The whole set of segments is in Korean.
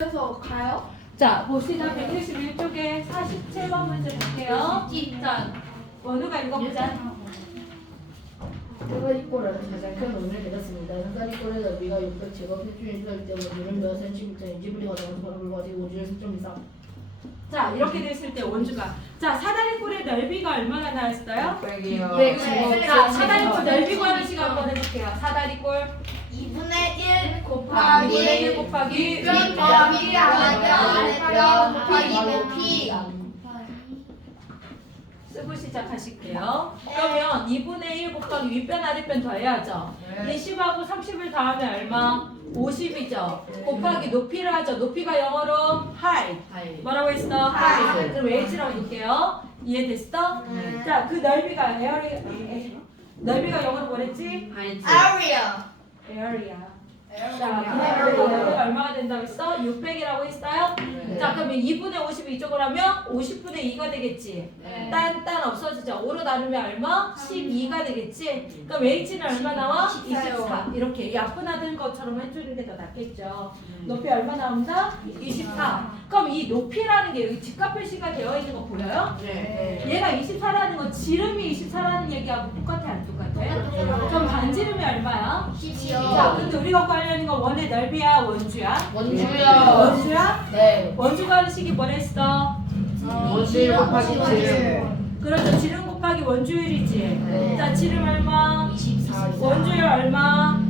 그래서 가요? 자, 봅시다. 161쪽에 47번 문제 볼게요. 자, 원우가 읽어보자. 사다리 꼴은 가장 큰 원을 내렸습니다. 사다리 꼴의 넓이가 600 제곱미터일 때 원주는 몇 센티미터인지 우리가 나온 바로 불과하고 원주를 3.24 자, 이렇게 됐을 때 원주가. 자, 사다리 꼴의 넓이가 얼마나 나왔어요? 백이요. 자, 사다리 꼴 넓이 구하는 시간 한번 해볼게요. 사다리 꼴 2분의 1 곱하기 곱하기 1 곱하기 몇 더하기 아래편 곱하기 높이 쓰고 시작하실게요. 그러면 2분의 1 곱하기 윗변 아랫변 더해야죠. 20하고 30을 더하면 얼마? 50이죠. 곱하기 높이를 하죠. 높이가 영어로 height. 뭐라고 했어? height. 그럼 h라고 볼게요. 이해됐어? 네. 자, 그 넓이가 area, 넓이가 영어로 뭐랬지? area area. 자, 그 넓이가 얼마가 된다고 했어? 600이라고 했어요? 자, 그러면 2분의 50이 이쪽으로 하면 50분의 2가 되겠지. 딴, 딴 없어지죠. 5로 나누면 얼마? 12가 되겠지. 그럼 H는 얼마 나와? 24. 이렇게 약분하는 것처럼 해주는 게 더 낫겠죠. 높이 얼마 나온다? 24. 그럼 이 높이라는 게 여기 직각 표시가 되어 있는 거 보여요? 얘가 24라는 건 지름이 24라는 얘기하고 똑같아 안 똑같아? 그럼 반지름이 얼마야? 12요 자, 근데 우리가 구하려는 건 원의 넓이야, 원주야? 원주요. 원주야? 네. 원주 가는 식이 뭐랬어? 원주 곱하기 지름. 그렇죠. 지름 곱하기 원주율이지. 네. 자, 지름 얼마? 24. 원주율 얼마?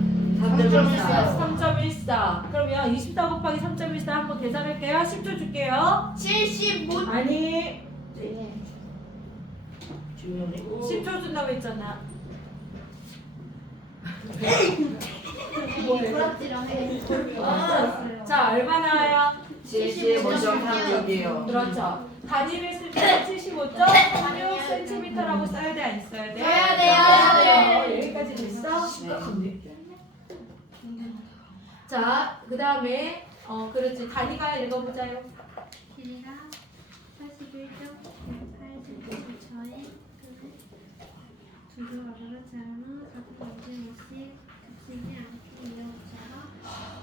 3.14. 3.14. 그러면 24 곱하기 3.14 한번 계산할게요. 10초 줄게요. 75 아니, 주문이. 10초 준다고 했잖아. 해 자, 얼마 나와요? 75.36이요. 그렇죠. 단위를 쓸 때 75.36cm라고 써야 돼, 안 써야 돼? 써야 돼요, 써야 돼요. 어, 여기까지 됐어? 자, 그 다음에 어 그렇지 단위가 읽어보자요. 길이가 81.8cm에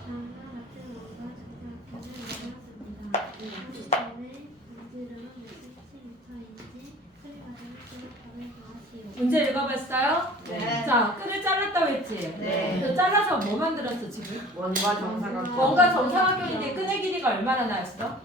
다음과 같은 원과 정사각형을 만들었습니다. 몇 cm인지 과정을. 문제 읽어봤어요? 네. 자, 끈을 잘랐다고 했지? 네. 그 잘라서 뭐 만들었어 지금? 원과 정사각형. 뭔가 정사각형인데 끈의 길이가 얼마나 나왔어?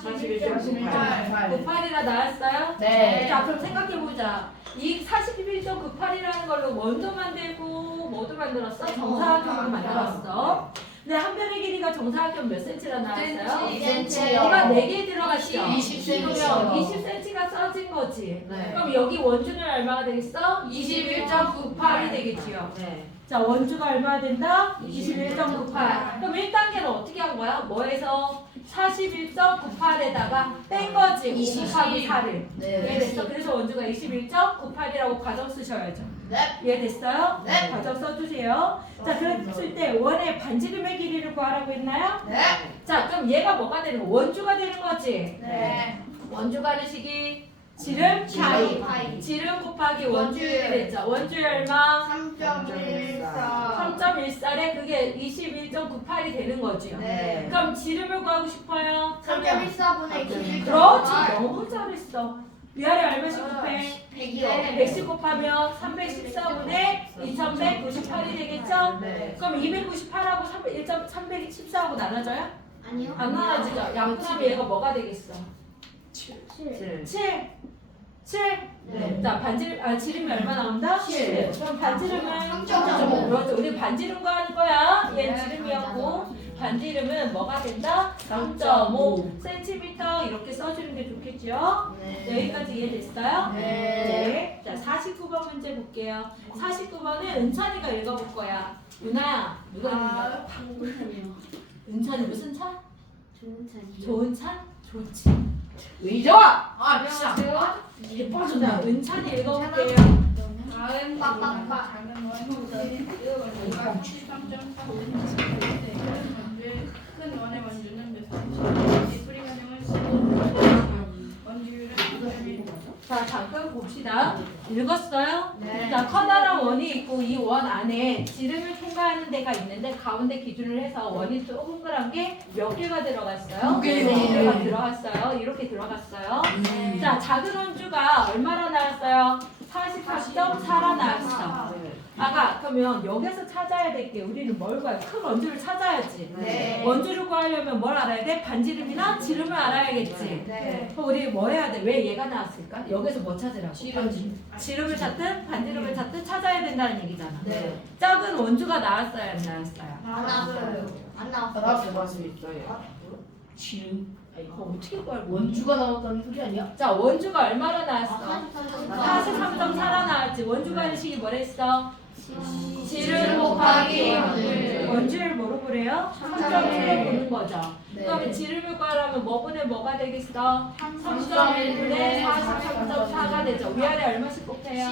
41.98. 98이나 나왔어요? 네. 자, 그럼 생각해보자. 이 41.98이라는 걸로 원도 만들고 뭐도 만들었어? 정사각형도 만들었어. 근데 한 변의 길이가 정사각형 몇 센치나 나왔어요? 2cm요. 얘가 4개 들어갔죠? 20 cm 요. 그러면 20cm가 써진 거지. 네. 그럼 여기 원주는 얼마가 되겠어? 21.98이 되겠지요. 네. 자, 원주가 얼마나 된다? 21.98. 그럼 1단계는 어떻게 한 거야? 뭐에서 41.98에다가 뺀 거지. 5 곱하기 4를. 네. 이해됐어? 그래서 원주가 21.98이라고 과정 쓰셔야죠. 네. 이해됐어요? 네. 과정 써주세요. 자, 그랬을 때 원의 반지름의 길이를 구하라고 했나요? 네. 자, 그럼 얘가 뭐가 되는 거? 원주가 되는 거지. 네. 원주 가는 식이 지름 파이. 지름 곱하기 원주율이 됐죠. 원주율 얼마? 3.14 3.14에 그게 21.98이 되는 거죠. 네. 그럼 지름을 구하고 싶어요. 3.14분의 21. 그렇지. 너무 잘했어. 위아래 얼마씩 곱해? 100이요 110 곱하면 314분의 2198이 되겠죠? 네. 그럼 298하고 314하고 나눠져요? 아니요. 안 나눠지죠? 양분하면 얘가 뭐가 되겠어? 7. 7. 7. 네. 자, 반지름, 아, 지름이 얼마 나온다? 칠. 그럼 반지름은 3.5. 그렇죠. 우리 반지름과 하는 거야. 얘 지름이었고, 반지름은 뭐가 된다? 3.5cm 이렇게 써주는 게 좋겠죠? 네, 여기까지 이해됐어요? 네. 자, 49번 문제 볼게요. 49번은 은찬이가 읽어볼 거야. 유나야, 누가 읽는다? 방문하네요. 은찬이 무슨 차? 좋은 찬이요. 좋은 차? 좋지. 의자와 아, 안녕하세요. 예뻐진다. 은찬이 읽어볼게요. 다음 빡빡빡. 자, 잠깐 봅시다. 읽었어요? 네. 자, 커다란 원이 있고 이 원 안에 지름을 통과하는 데가 있는데 가운데 기준을 해서 원이 또 동그란 게 몇 개가 들어갔어요? 두 개요. 네 개가 들어갔어요. 이렇게 들어갔어요. 자, 작은 원주가 얼마나 나왔어요? 48.4라 나왔어. 아가 그러면 여기서 찾아야 될 게 우리는 뭘 봐요? 큰 원주를 찾아야지. 네. 원주를 구하려면 뭘 알아야 돼? 반지름이나 지름을 알아야겠지. 네. 그럼 우리 뭐 해야 돼? 왜 얘가 나왔을까? 여기서 뭐 찾으라고? 지름. 지름을 찾든 반지름을 찾든 찾아야 된다는 얘기잖아. 네. 작은 원주가 나왔어요, 안 나왔어요? 안 나왔어요. 안 아, 나왔어요. 나왔어요. 나왔어요. 지름. 아, 이거 어떻게 구할 거야? 원주가 나왔다는 소리 아니야? 자, 원주가 얼마나 나왔어? 아, 43.4라 나왔지. 원주가 한식이 뭐랬어? 지름 곱하기 원주. 원주를 뭐로 그래요? 3.1로 보는 거죠. 네. 그러면 지름을 구하려면 뭐분의 뭐가 되겠어? 3.1분의 43.4가 되죠. 위아래 얼마씩 곱해요?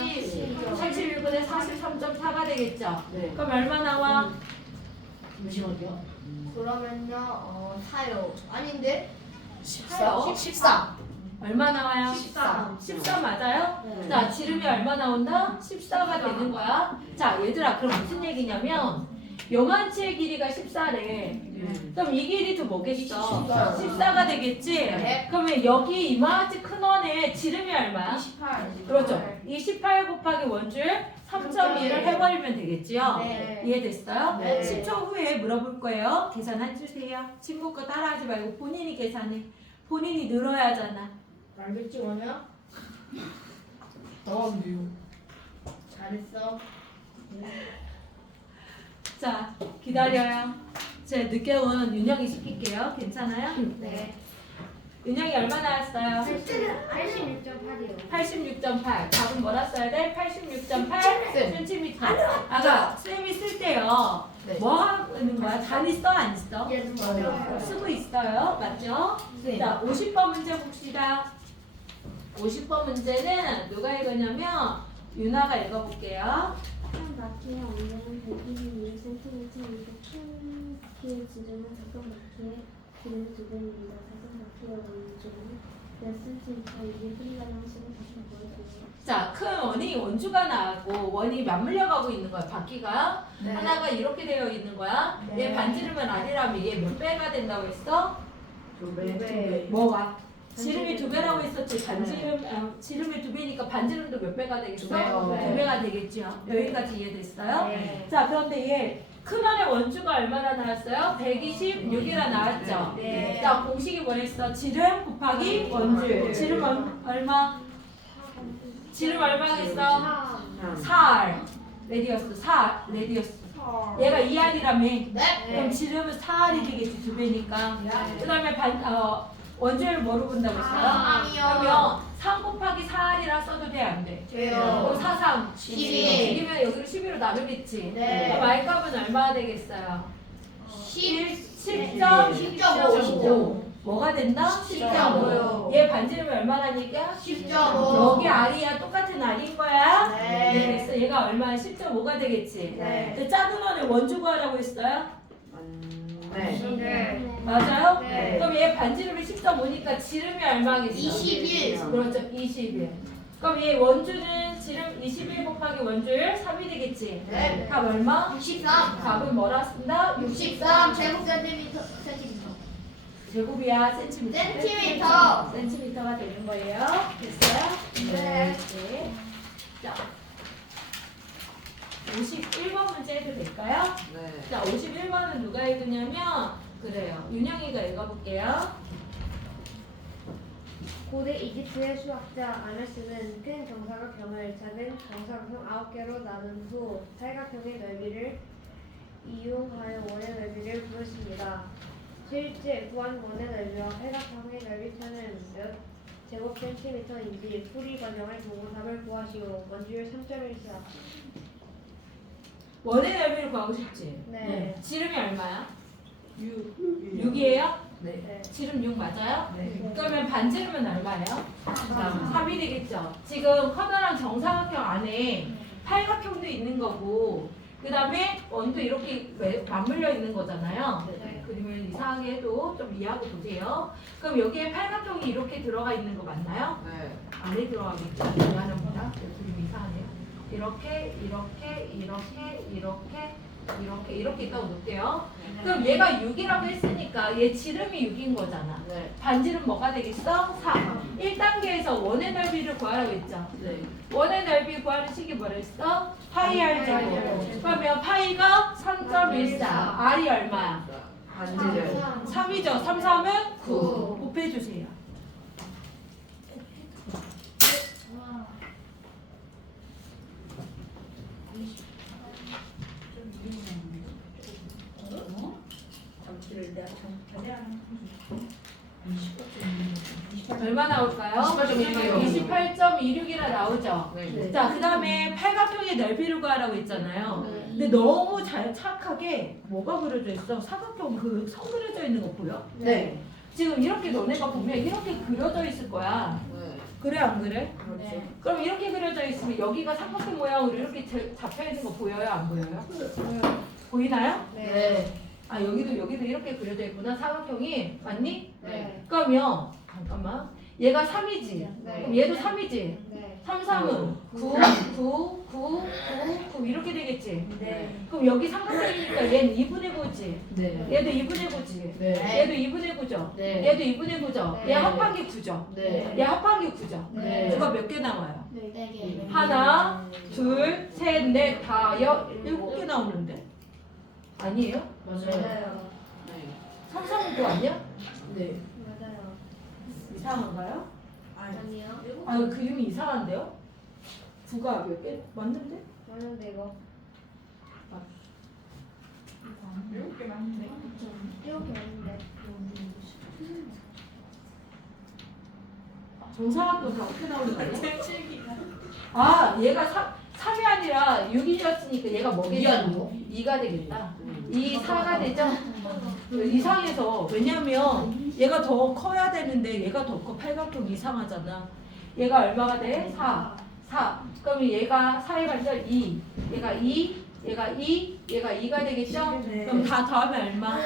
31분의 43.4가 되겠죠. 네. 그럼 얼마 나와? 잠시만요. 그러면요, 어, 사요. 아닌데? 14. 14. 얼마 나와요? 14. 14 맞아요? 네. 자, 지름이 얼마 나온다? 14가 되는 거야. 자, 얘들아, 그럼 무슨 얘기냐면 요만치의 길이가 14래. 그럼 이 길이도 뭐겠어? 14. 14가 되겠지? 네. 그러면 여기 이만치 큰 원에 지름이 얼마야? 28. 그렇죠. 이18 곱하기 원줄 3.1을 해버리면 되겠지요? 네. 이해됐어요? 네. 10초 후에 물어볼 거예요. 계산해 주세요. 친구 거 따라하지 말고 본인이 계산해. 본인이 늘어야 하잖아. 알겠지, 원이야? 나왔네요. 잘했어. 자, 기다려요. 제 늦게 온 윤영이 시킬게요. 괜찮아요? 네. 윤영이 얼마 나왔어요? 86.8이요. 86.8. 답은 뭐라 써야 돼? 86.8 cm. 아까 쌤이 쓸 때요. 네. 뭐 하는 거야? 단위 써? 안 써? 예, 맞아요. 쓰고 있어요. 맞죠? 자, 50번 문제 봅시다. 50번 문제는 누가 읽었냐면 유나가 읽어볼게요. 한 바퀴의 언제는 126cm이고 큰 바퀴의 지름은 작은 바퀴의 길이의 두 배입니다. 작은 바퀴의 원주는 몇 cm인지 풀이하는 식을 다시 보여주세요. 자, 큰 원이 원주가 나고 원이 맞물려가고 있는 거야. 바퀴가 네. 하나가 이렇게 되어 있는 거야. 네. 얘 반지름은 아니라면 얘몇 배가 된다고 했어? 두 배, 두 배. 뭐가? 지름이 두 배라고 했었지. 반지름 아, 지름이 두 배니까 반지름도 몇 배가 되겠어? 두 배요. 두 배가 되겠죠. 여기까지 이해됐어요? 네. 자, 그런데 얘큰 원의 원주가 얼마나 나왔어요? 126이라 나왔죠. 네. 자, 공식이 뭐랬어? 지름 곱하기 원주. 지름 얼- 얼마? 지름 얼마겠어? 4R. 레디어스 4 레디어스. 얘가 2R이라며. 네. 그럼 지름은 4R이 되겠지 두 배니까. 그 다음에 반, 어, 원주를 뭐로 본다고 했어요? 사삼이요. 그러면 3 곱하기 4R이라 써도 돼, 안 돼? 돼요. 그럼 4, 3. 12. 12면 여기를 12로 나누겠지. 네. 그럼 R값은 얼마나 되겠어요? 10. 10.5. 뭐가 된다? 10.5. 얘 반지름이 얼마라니까? 10.5. 여기 R이야 똑같은 R인 거야? 네. 그래서 얘가 얼마? 10.5가 되겠지. 네. 근데 작은 원에 원주 구하라고 했어요? 네. 네. 맞아요? 네. 그럼 얘 반지름이 10.5니까 지름이 얼마겠어? 21. 그렇죠. 21. 그럼 얘 원주는 지름 21 곱하기 원주율 3이 되겠지? 네. 답 얼마? 63. 답은 뭐라 쓴다? 63 제곱 센티미터 센티미터. 제곱이야 센티미터. 센티미터. 센티미터가 되는 거예요. 됐어요? 네. 네. 자, 51번 문제 해도 될까요? 자, 51번은 누가 읽으냐면 그래요. 윤영이가 읽어볼게요. 고대 이집트의 수학자 아메스는 큰 정사각형을 작은 정사각형 9개로 나눈 후 팔각형의 넓이를 이용하여 원의 넓이를 구했습니다. 실제 구한 원의 넓이와 팔각형의 넓이 차는 몇 제곱 센티미터인지 풀이 과정을 보고 답을 구하시오. 원주율 3.14. 원의 넓이를 구하고 싶지? 네. 지름이 얼마야? 6. 6이에요? 네. 지름 6 맞아요? 네. 그러면 반지름은 얼마예요? 3이 되겠죠. 지금 커다란 정사각형 안에 팔각형도 있는 거고 그 다음에 원도 이렇게 왜- 맞물려 있는 거잖아요. 그림을 이상하게 해도 좀 이해하고 보세요. 그럼 여기에 팔각형이 이렇게 들어가 있는 거 맞나요? 네. 안에 들어가겠죠. 미안합니다. 그림 이상하네요. 이렇게, 이렇게, 이렇게, 이렇게, 이렇게, 이렇게 있다고 놓을게요. 그럼 얘가 6이라고 했으니까 얘 지름이 6인 거잖아. 네. 반지름 뭐가 되겠어? 4. 1단계에서 원의 넓이를 구하라고 했죠. 네. 원의 넓이 구하는 식이 뭐라 했어? 파이 r 제곱. 그러면 파이가 3.14. r이 얼마야? 반지를. 3이죠. 3, 3은 9. 곱해주세요. 얼마 나올까요? 28.26. 28.26이라 나오죠. 네. 자, 그 다음에 팔각형의 넓이를 구하라고 했잖아요. 네. 근데 너무 잘 착하게 뭐가 그려져 있어? 사각형 그 선 그려져 있는 거 보여? 네. 지금 이렇게 너네가 보면 이렇게 그려져 있을 거야. 네. 그래 안 그래? 그렇죠. 그럼 이렇게 그려져 있으면 여기가 삼각형 모양으로 이렇게 제- 잡혀 있는 거 보여요? 안 보여요? 보이나요? 네. 아 여기도 여기도 이렇게 그려져 있구나 사각형이 맞니? 네. 그러면 잠깐만 얘가 3이지 네. 그럼 얘도 3이지 네. 3, 3은 9, 9, 9, 9, 9 이렇게 되겠지 네. 그럼 여기 삼각형이니까 얘는 2분의 9지 네. 얘도 2분의 9지 네. 얘도 2분의 9죠 네. 얘도 2분의 9죠 네. 얘 합방기 9죠 네. 얘 합방기 9죠 네. 누가 몇개 나와요? 네 개. 하나, 둘, 셋, 넷, 다, 여, 일곱 아니에요? 맞아요. 맞아요. 네. 3, 3, 9 아니야? 네. 맞아요. 이상한가요? 아니요. 아 이거 그림이 이상한데요? 9가 몇 개? 맞는데? 맞는데 이거 일곱 개 맞는데. 일곱 개 맞는데. 정사각도 다 어떻게 나오는 거 아니야? 아 얘가 3, 3이 아니라 6이었으니까 얘가 뭐겠어? 2가 되겠다 2, 4가 되죠? 이상해서 왜냐면 얘가 더 커야 되는데 얘가 더 커 팔각형 이상하잖아 얘가 얼마가 돼? 4 4 그러면 얘가 4의 반절 2 얘가 2 얘가 2 얘가 2가 되겠죠? 그럼 다 더하면 얼마?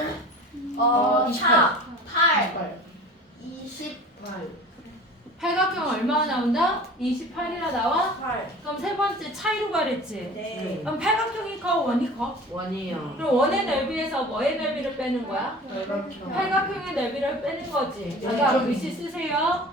어, 28. 8. 8. 28. 팔각형 얼마나 나온다? 28이라 나와? 8. 그럼 세 번째 차이로 가랬지? 네. 그럼 팔각형이 커 원이 커? 원이요. 그럼 원의 넓이에서 뭐의 넓이를 빼는 거야? 팔각형. 팔각형의 넓이를 빼는 거지. 네. 아까 글씨 쓰세요.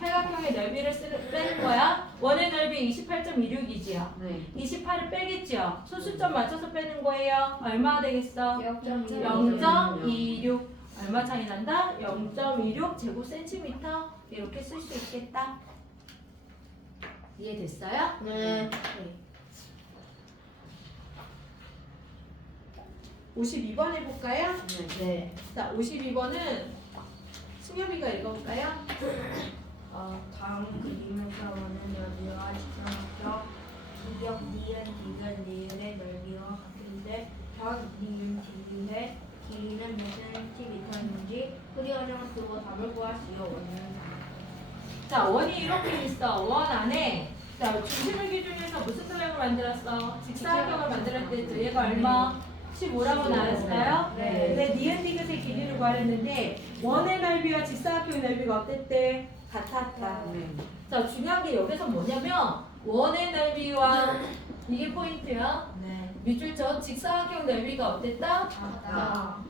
팔각형의 넓이를 쓰, 빼는 거야. 원의 넓이 28.26이지요. 네. 28을 빼겠지요. 소수점 맞춰서 빼는 거예요. 얼마 되겠어? 0.26. 0.26 얼마 차이 난다? 0.26 제곱 센티미터 이렇게 쓸 수 있겠다. 이해됐어요? 네. 52번 해볼까요? 네. 자, 52번은 승엽이가 읽어볼까요? 어, 다음 그림에서 원은 여기와 직선학적 구역 니은 디귿 리을의 넓이와 같은데 각 니은 디귿의 길이는 몇 센티미터인지 풀이 과정을 두고 답을 구하시오. 원은 자, 원이 이렇게 있어. 원 안에 자, 중심을 기준해서 무슨 도형을 만들었어? 직사각형을 만들었대. 얘가 얼마? 15라고 나왔어요? 네. 근데 니은 디귿의 길이를 구하랬는데 원의 넓이와 직사각형의 넓이가 어땠대? 같았다. 네. 자, 중요한 게 여기서 뭐냐면 원의 넓이와 이게 포인트야. 네. 밑줄 쳐 직사각형 넓이가 어땠다? 아.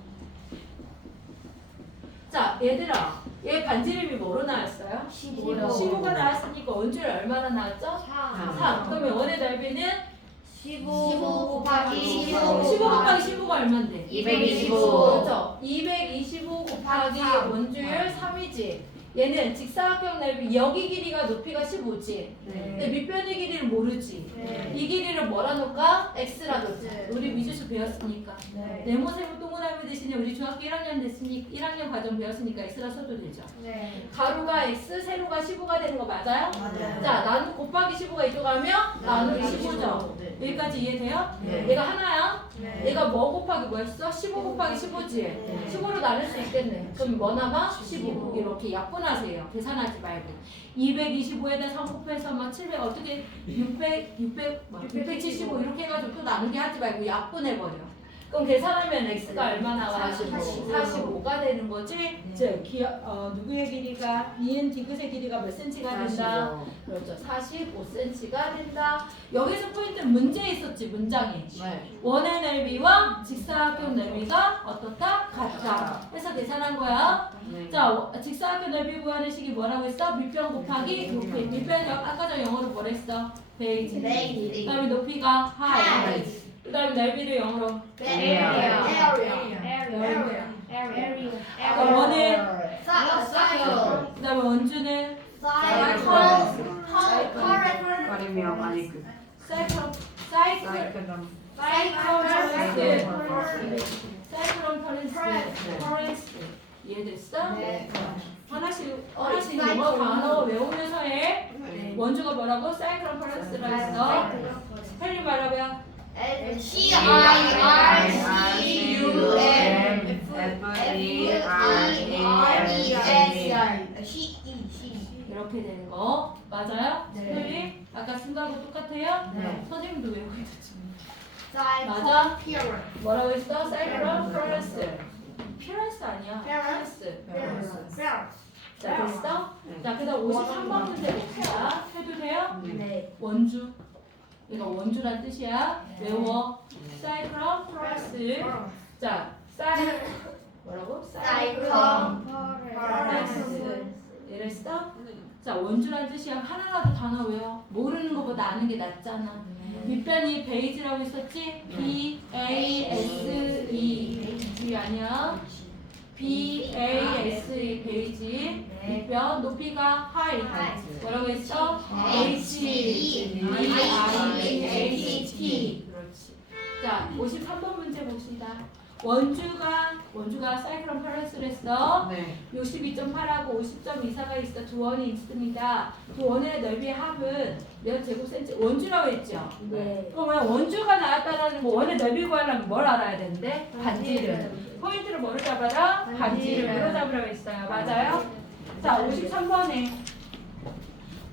자, 얘들아. 얘 반지름이 뭐로 나왔어요? 15. 15가 나왔으니까 원줄 얼마나 나왔죠? 3. 3. 그러면 원의 넓이는 15 곱하기 15 15. 곱하기 15가 얼만데? 225. 그렇죠. 225 곱하기 삼. 원주율 3이지. 얘는 직사각형 넓이 여기 길이가 높이가 15지. 근데 밑변의 길이를 모르지. 네. 이 길이를 뭐라 놓을까? x라 놓자. 네. 우리 미주수 배웠으니까. 네. 네모세모 동그라미 대신에 우리 중학교 1학년 됐으니 1학년 과정 배웠으니까 x라 써도 되죠. 네. 가로가 x, 세로가 15가 되는 거 맞아요? 맞아요. 자, 나누 곱하기 15가 이쪽 가면 나누기 15죠. 네. 여기까지 이해돼요? 네. 얘가 하나야? 네. 얘가 뭐 곱하기 뭐였어? 15 곱하기 15지? 네. 15로 나눌 수 있겠네. 그럼 뭐 남아? 15. 이렇게 약분 하세요. 계산하지 말고. 225에다 3 곱해서 막 700, 어떻게 600, 600, 막675 이렇게 해가지고 또 나누게 하지 말고 약분해버려. 그럼 계산하면 x가 얼마 나 와? 45. 45가 되는 거지? 즉 기, 어, 누구의 길이가? 니은 디귿의 길이가 몇 cm가 된다? 그렇죠. 45cm가 된다. 여기서 포인트는 문제에 있었지 문장이. 네. 원의 넓이와 직사각형 넓이가 어떻다? 같다. 해서 계산한 거야. 자, 워- 직사각형 넓이 구하는 식이 뭐라고 했어? 밑변 곱하기 높이. 밑변 영- 아까 전 영어로 뭐랬어? 베이지. 베이지. 그다음에 높이가 하이. 하이. 그다음에 넓이를 영어로. area. 그럼 원의 사이클. 그다음에 원주는 사이클. 가리며 아니 그 사이클 사이클 사이클럼 사이클론 퍼렌스 퍼렌스 이해됐어? 네. 하나씩 하나씩 영어 단어 외우면서 해. 원주가 뭐라고? 사이클론 퍼렌스라 했어. 스펠링 말하면 C I R C U M F E R E S C E C. 이렇게 되는 거 맞아요? 네. 스펠링 아까 쓴 거하고 똑같아요? 네. 선생님도 외우고 있었지. 맞아? 뭐라고 했어? 사이클론 퍼렌스. 피렌스 아니야. Parents. 자 됐어? 자 그다음 53번 문제 봅시다. 해도 돼요? 네. 원주. 이거 원주란 뜻이야. 외워. 사이클론 플러스. 자, 사이 뭐라고? 사이클. 플러스. 이랬어? 자, 원주란 뜻이야. 하나라도 단어 외워. 모르는 것보다 아는 게 낫잖아. 밑변이 베이지라고 했었지? B A S E 이 아니야? B A S E 베이지. 밑변 높이가 하이. 뭐라고 했어? H E I H T. 그렇지. 자, 53번 문제 봅시다. 원주가 원주가 사이클론 했어. 네. 62.8하고 50.24가 있어. 두 원이 있습니다. 두 원의 넓이의 합은 몇 제곱센치? 원주라고 했죠. 네. 그러면 원주가 나왔다라는 거 원의 넓이 구하려면 뭘 알아야 되는데? 반지를. 포인트를 뭐로 잡아라? 반지를 뭐로 잡으라고 했어요. 맞아요? 자, 53번에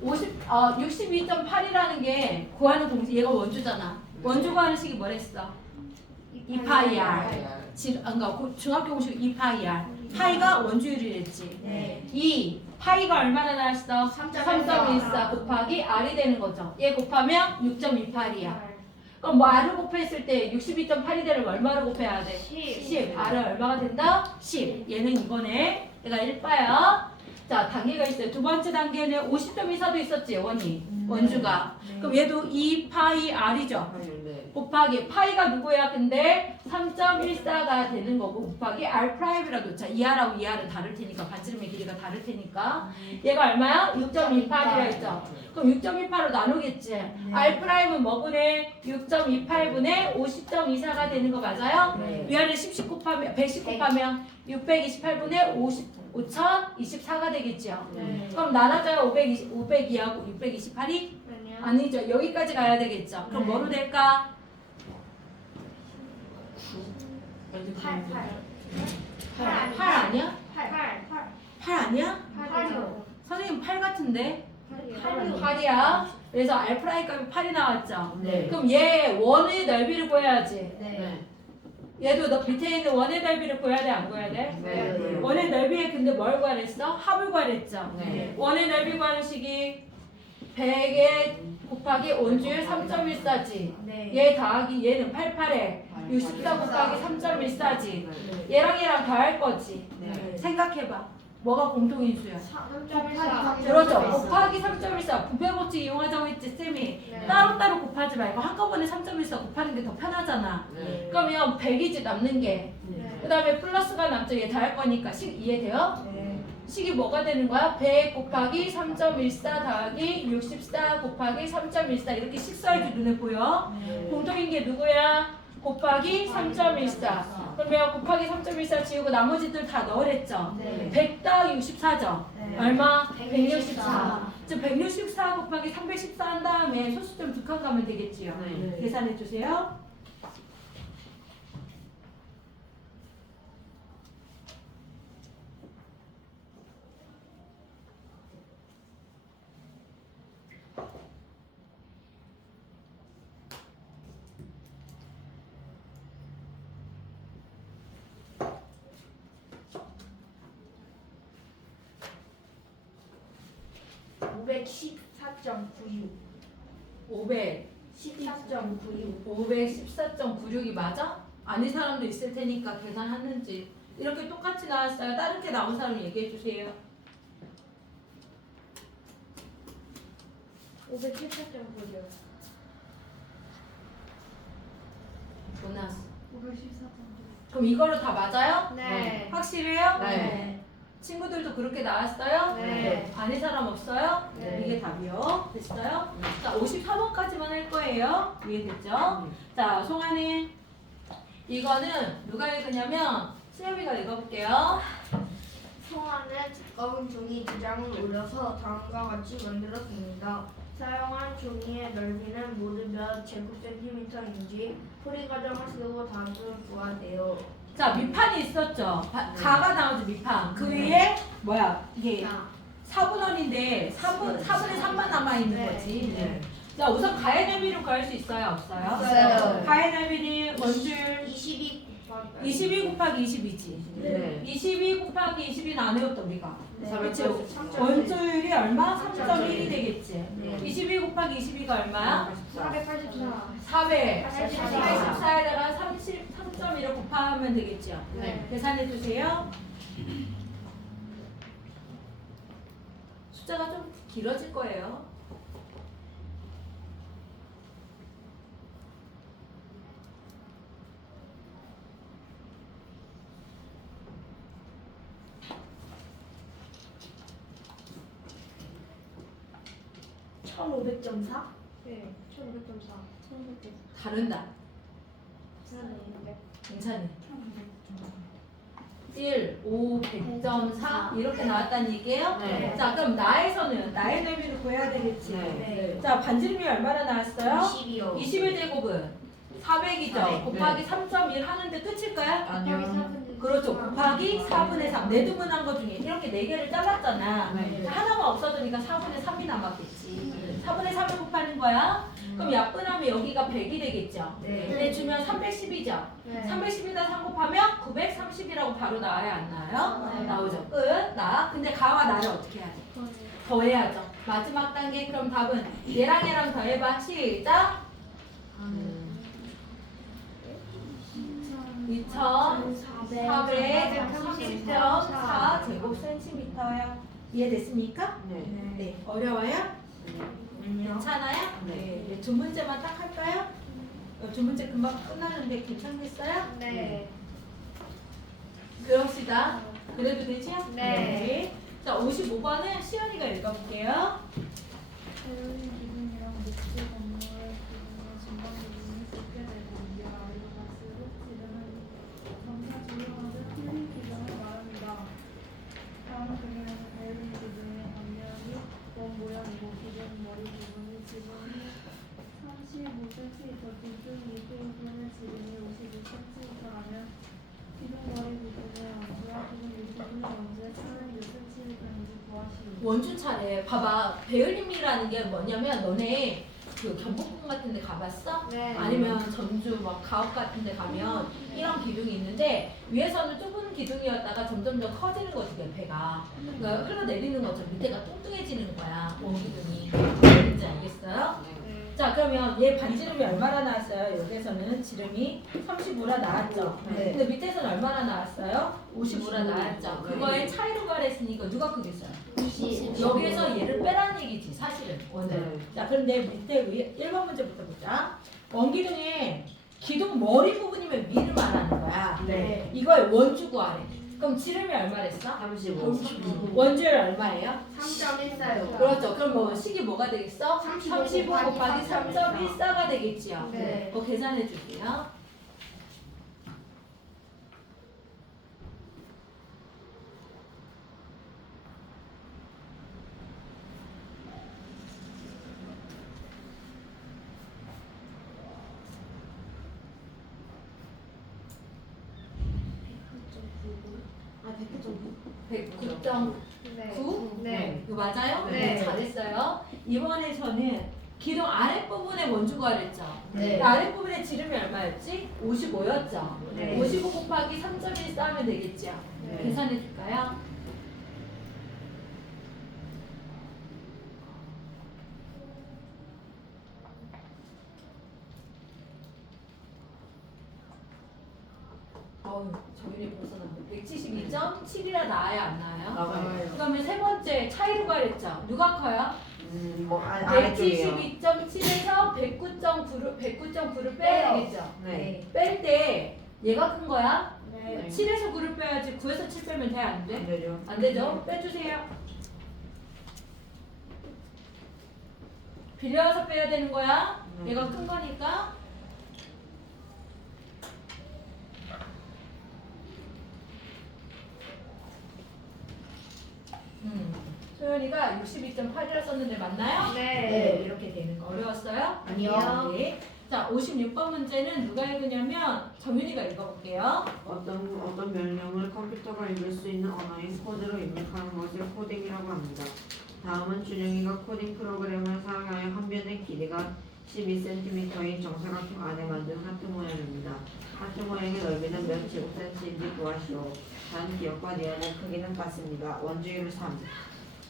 50, 어, 62.8이라는 게 구하는 공식, 얘가 원주잖아. 원주 구하는 식이 뭐랬어? 2파이R. 지, 아, 그러니까 고- 중학교 공식 2파이R. 파이가 원주율이랬지. 네. 2 파이가 얼마나 나왔어? 3.14. 3.14 곱하기 R이 되는 거죠. 얘 곱하면 6.28이야. 그럼 뭐 R을 곱했을 때 62.8이 되려면 얼마를 곱해야 돼? 10. R은 얼마가 된다? 10. 얘는 이거네. 얘가 1바야. 자, 단계가 있어요. 두 번째 단계는 50.24도 있었지, 원이. 원주가. 그럼 얘도 2파이 R이죠. 네. 곱하기 파이가 누구야? 근데 3.14가 되는 거고 곱하기 R 프라임이라고 놓자. 2R하고 2R은 다를 테니까 반지름의 길이가 다를 테니까 얘가 얼마야? 6.28이라 했죠. 그럼 6.28로 나누겠지. R 프라임은 뭐분의 6.28분의 50.24가 되는 거 맞아요? 네. 위아래 10씩 곱하면 110 곱하면 628분의 50 5024가 되겠죠. 그럼 나눠져야 520, 502하고 628이 아니죠. 여기까지 가야 되겠죠. 그럼 뭐로 될까? 8 8. 8, 8 아니야? 8 8. 8 아니야? 8이요. 선생님 8 같은데? 8이요. 8이야. 그래서 알프라이 값이 8이 나왔죠. 네. 그럼 얘 원의 넓이를 구해야지. 네. 얘도 너 밑에 있는 원의 넓이를 구해야 돼? 안 구해야 돼? 네. 원의 넓이에 근데 뭘 구하랬어? 합을 구하랬죠. 네. 원의 넓이 구하는 식이 100에 곱하기 원주율 3.14지. 네. 얘 더하기 얘는 88에 64 곱하기 3.14지. 얘랑 얘랑 더할 거지. 네. 생각해봐. 뭐가 공통인수야? 3.14. 그렇죠. 곱하기 3.14 부배고치 이용하자고 했지 쌤이. 네. 따로따로 곱하지 말고 한꺼번에 3.14 곱하는 게 더 편하잖아. 네. 그러면 100이지 남는 게. 그 다음에 플러스가 남죠. 얘 다 할 거니까 식 이해돼요? 네. 식이 뭐가 되는 거야? 100 곱하기 3.14 더하기 64 곱하기 3.14 이렇게 식 써야지 눈에 보여. 공통인 게 누구야? 곱하기 3.14. 그러면 곱하기 3.14 지우고 나머지들 다 넣으랬죠. 네. 100 더하기 64죠. 네. 얼마? 164. 164. 즉 164 곱하기 314 한 다음에 소수점 두 칸 가면 되겠지요. 네. 계산해 주세요. 514.96 500 14.96 514.96이 맞아? 아닌 사람도 있을 테니까 계산했는지 이렇게 똑같이 나왔어요. 다른 게 나온 사람 얘기해 주세요. 514.96뭐 나왔어? 514점. 그럼 이거로 다 맞아요? 네. 확실해요? 네. 친구들도 그렇게 나왔어요? 네. 아닌 사람 없어요? 네. 이게 답이요. 됐어요? 자, 54번까지만 할 거예요. 이해됐죠? 자, 송아님. 이거는 누가 읽으냐면 수염이가 읽어볼게요. 송환의 두꺼운 종이 두 장을 올려서 다음과 같이 만들었습니다. 사용한 종이의 넓이는 모두 몇 제곱센티미터인지 풀이 과정을 쓰고 답을 구하세요. 자, 밑판이 있었죠? 바- 가가 나오죠, 밑판. 그 위에 뭐야? 이게 4분원인데 4분, 4분의 3만 남아 있는 네. 거지. 네. 자, 우선 가의 넓이를 구할 수 있어요? 없어요? 없어요. 가의 넓이는 원줄 22 곱하기 22 곱하기 22지. 네. 22 곱하기 20는 안 외웠다 우리가. 네. 삼점일. 원조율이 얼마? 3.1이 3.1 되겠지. 네. 22 곱하기 22가 얼마야? 484 484에다가 30, 3.1을 곱하면 되겠죠. 네. 계산해 주세요. 숫자가 좀 길어질 거예요. 네. 1500.4 다른다. 괜찮네. 1, 5, 100.4 이렇게 나왔다는 얘기예요? 네. 자, 그럼 나에서는 나의 넓이를 구해야 되겠지. 네. 자, 반지름이 얼마나 나왔어요? 20이요. 21 제곱은 400이죠. 400, 곱하기 3.1 하는데 끝일까요? 아니요. 그렇죠. 곱하기 4분의 3. 내두분한 것 중에 이렇게 4개를 잘랐잖아. 네. 하나만 없어지니까 4분의 3이 남았겠지. 4분의 3을 곱하는 거야. 그럼 약분하면 여기가 100이 되겠죠. 네. 근데 주면 310이죠. 네. 310에다 3 곱하면 930이라고 바로 나와야 안 나와요? 네. 나오죠. 끝. 나. 근데 가와 나를 어떻게 해야 돼? 더해야죠. 마지막 단계 그럼 답은 얘랑 얘랑 더해봐. 시작. 2430.4 제곱센티미터요. 이해됐습니까? 네. 네. 어려워요? 아니요. 괜찮아요? 네. 네. 두 문제만 딱 할까요? 어, 두 문제 금방 끝나는데 괜찮겠어요? 네. 그럽시다. 그래도 되죠? 네. 자, 55번은 시연이가 읽어볼게요. 자연의 기분이랑 목재 건물 35cm, 기둥 이 부분의 지름이 55cm라면 기둥 머리 부분의 원주와 기둥 이 부분의 원주의 차는 몇 cm인지 구하시오. 원준 차례. 봐봐. 베을림이라는 게 뭐냐면 너네 그 경복궁 같은 데 가봤어? 네. 아니면 전주 막 가옥 같은 데 가면 이런 기둥이 있는데 위에서는 좁은 기둥이었다가 점점점 커지는 거지 내 배가 그러니까 흘러내리는 것처럼 밑에가 뚱뚱해지는 거야 원기둥이 뭔지 알겠어요? 네. 자 그러면 얘 반지름이 얼마나 나왔어요? 여기서는 지름이 35라 나왔죠 네. 근데 밑에서는 얼마나 나왔어요? 55라 나왔죠 네. 그거에 차이로 가랬으니까 누가 크겠어요? 20. 여기에서 얘를 빼라는 얘기지 사실은 오늘 네. 자 그런데 밑에 위 1번 문제부터 보자 원기둥의 기둥 머리 부분이면 위를 말하는 거야 네. 이거의 원주 구하래 그럼 지름이 얼마랬어? 35. 원주율 얼마예요? 3.14요. 그렇죠 그럼 뭐 식이 뭐가 되겠어? 35 35 곱하기 곱하기 3.14가 되겠지요 네. 그거 계산해 줄게요 아, 100.9. 109.9 네. 네. 이거 맞아요? 네. 잘했어요. 이번에서는 기둥 아랫부분의 원주가 그랬죠. 네. 그 아랫부분의 지름이 얼마였지? 55였죠. 네. 55 곱하기 3.1 쌓으면 되겠죠. 네. 계산해 줄까요? 어우 정윤이 벌써 나왔네 172.7이라 나아요 안 나아요? 나와요. 그러면 세 차이로 가랬죠 누가 커요? 음뭐 아래쪽이요. 172.7에서 109.9를 109.9를 빼야 되겠죠 네. 뺄 때 얘가 큰 거야? 네. 7에서 9를 빼야지 9에서 7 빼면 돼? 안 돼? 안 되죠. 안 되죠? 빼주세요. 빌려서 빼야 되는 거야. 음. 얘가 큰 거니까. 음. 소연이가 62.8이라 썼는데 맞나요? 네. 이렇게 되는 거 어려웠어요? 아니요. 네. 자, 56번 문제는 누가 읽으냐면 정윤이가 읽어볼게요. 어떤 어떤 명령을 컴퓨터가 읽을 수 있는 언어인 코드로 입력하는 것을 코딩이라고 합니다. 다음은 준영이가 코딩 프로그램을 사용하여 한 변의 길이가 12cm인 정사각형 안에 만든 하트 모양입니다. 하트 모양의 넓이는 몇 제곱센치인지 구하시오. 단 기억과 니은의 크기는 같습니다. 원주율 3.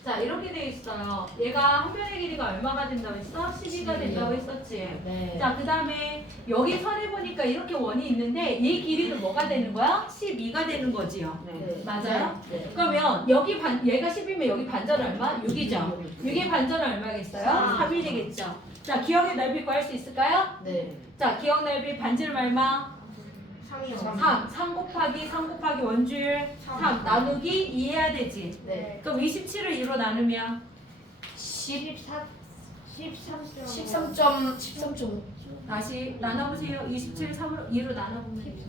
자, 이렇게 돼 있어요. 얘가 한 변의 길이가 얼마가 된다고 했어? 12가 된다고 했었지. 네. 자, 그 다음에 여기 선에 보니까 이렇게 원이 있는데 얘 길이는 뭐가 되는 거야? 12가 되는 거지요. 네. 맞아요? 네. 그러면 여기 반 얘가 10이면 여기 반전 얼마? 6이죠. 6의 반전은 얼마겠어요? 삼. 3이 되겠죠. 자, 기억의 넓이 구할 수 있을까요? 네. 자, 기억 넓이 반지름 얼마? 3이요. 3. 3 곱하기 3 곱하기 원주율 3 나누기 2 해야 되지. 네. 그럼 27을 2로 나누면 14 13점 13점 13점 다시 나눠보세요. 27 3으로 2로 나눠보면 13점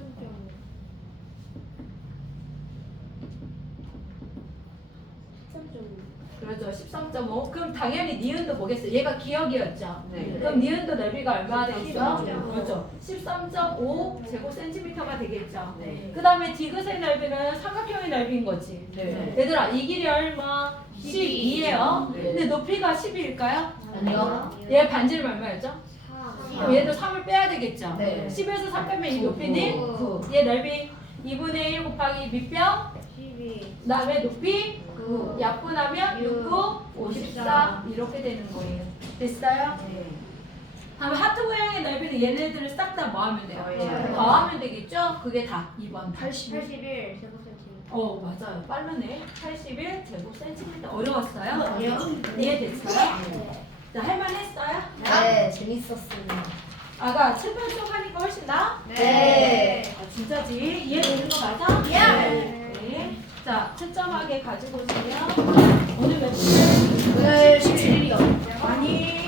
그렇죠. 13.5. 그럼 당연히 니은도 뭐겠어요? 얘가 기억이었죠. 네. 그럼 니은도 넓이가 얼마나 되겠어? 13.5. 그렇죠. 13.5 제곱 센티미터가 되겠죠. 네. 그 다음에 디귿의 넓이는 삼각형의 넓이인 거지. 네. 얘들아 이 길이 얼마? 12예요. 네. 근데 높이가 10일까요? 아니요. 얘 반지름 얼마였죠? 4 그럼 얘도 3을 빼야 되겠죠. 네. 10에서 3 빼면 이 높이는 구. 9. 얘 넓이 2분의 1 곱하기 밑변 12 그 다음에 높이 9. 약분하면 6, 9, 54 이렇게 되는 거예요. 됐어요? 네. 다음에 하트 모양의 넓이는 얘네들을 싹 다 뭐 하면 돼요? 더해요. 더하면 되겠죠? 그게 다 2번. 81. 81 제곱센티미터 어 맞아요. 빠르네. 81 제곱 센티미터 어려웠어요? 아니요. 이해됐어요? 자 할만했어요? 네, 재밌었습니다. 아가 칠판 수업 하니까 훨씬 나? 네. 아 진짜지? 이해되는 거 맞아? 네. 네. 자 채점하게 가지고 오세요. 오늘 며칠? 오늘 17일이요. 아니